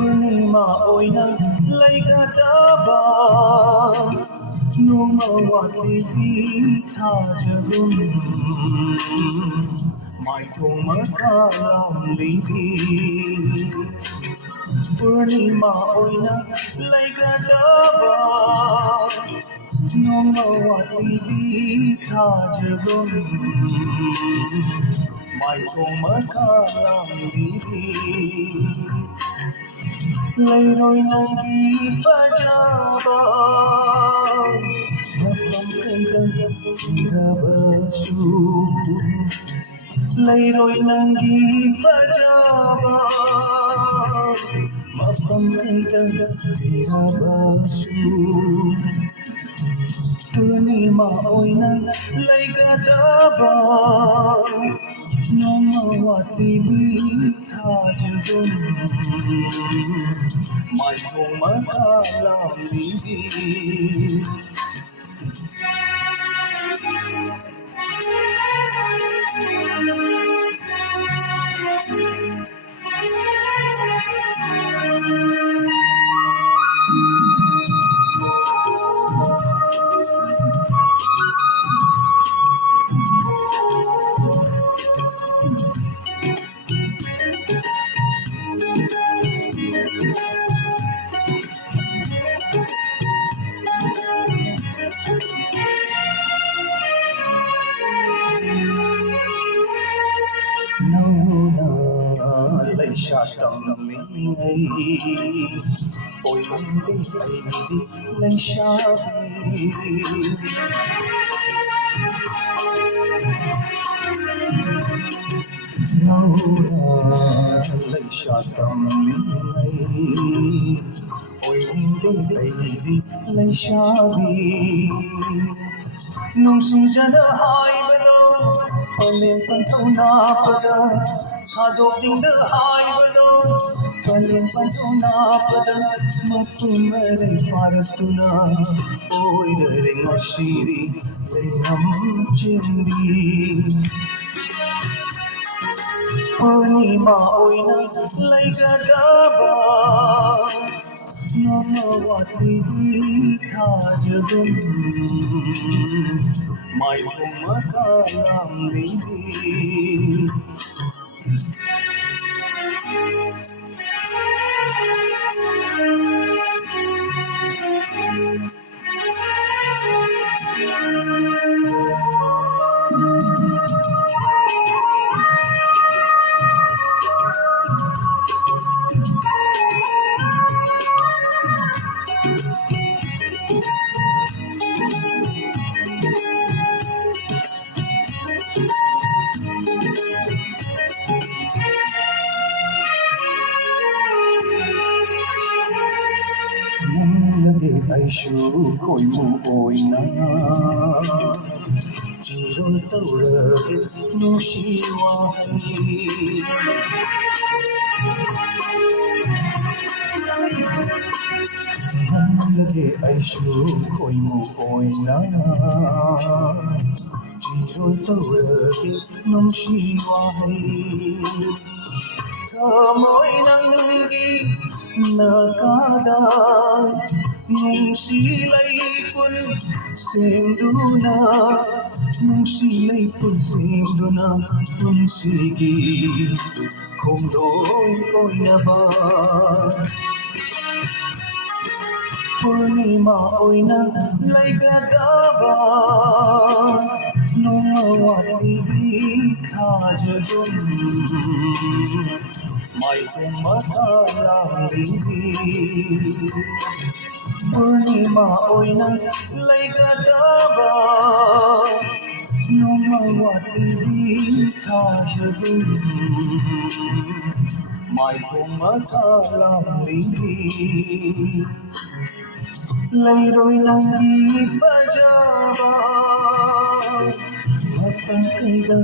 Purnima oina laikadaba Noma wati thajabun Mai thoma kalam libi Purnima oina laikadaba Noma wati thajabun Mai thoma kalam libi Leroy nangi pajaba Mapam kaidan rabashu Leroy nangi pajaba Mapam kaidan rabashu Purnima oina laikadaba Noma wati thajabun Mai thoma kalam libi Nauna lai shatam mingai Oi mandi aidi lai shabi Nauna lai shatam mingai Oi mandi aidi lai shabi Nungsijana haibalo Pale panthau napada Sadokdingda haibalo Pale panthau napada Matumare paratuna Oidare ngashiri Lenam chindi Purnima oina laikadaba Noma wati thajabun Mai thoma kalam libi Nangade aishu koimu oina Jiron taurage nushi wahi Nangade aishu koimu oina Jiron taurage nushi wahi Kamoy nangi nakada Nungsilay pun senduna Nungsilay pun senduna Nungsigi kung doon ko'y naba Purnima oina laikadaba Noma wati thajabun Mai thoma kalam libi Purnima oina laikadaba Noma wati thajabun Mai thoma kalam libi Leroy nangi pajaba Mapam kaidan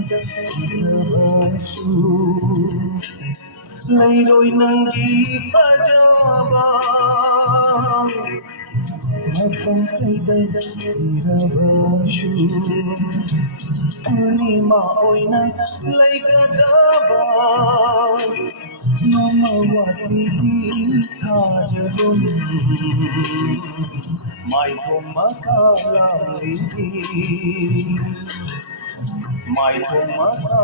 rabashu Leroy nangi pajaba Mapam kaidan rabashu Purnima oina laikadaba मम वतितीर्थाजलम् माय्थुमकालालिनी माय्थुमकालालिनी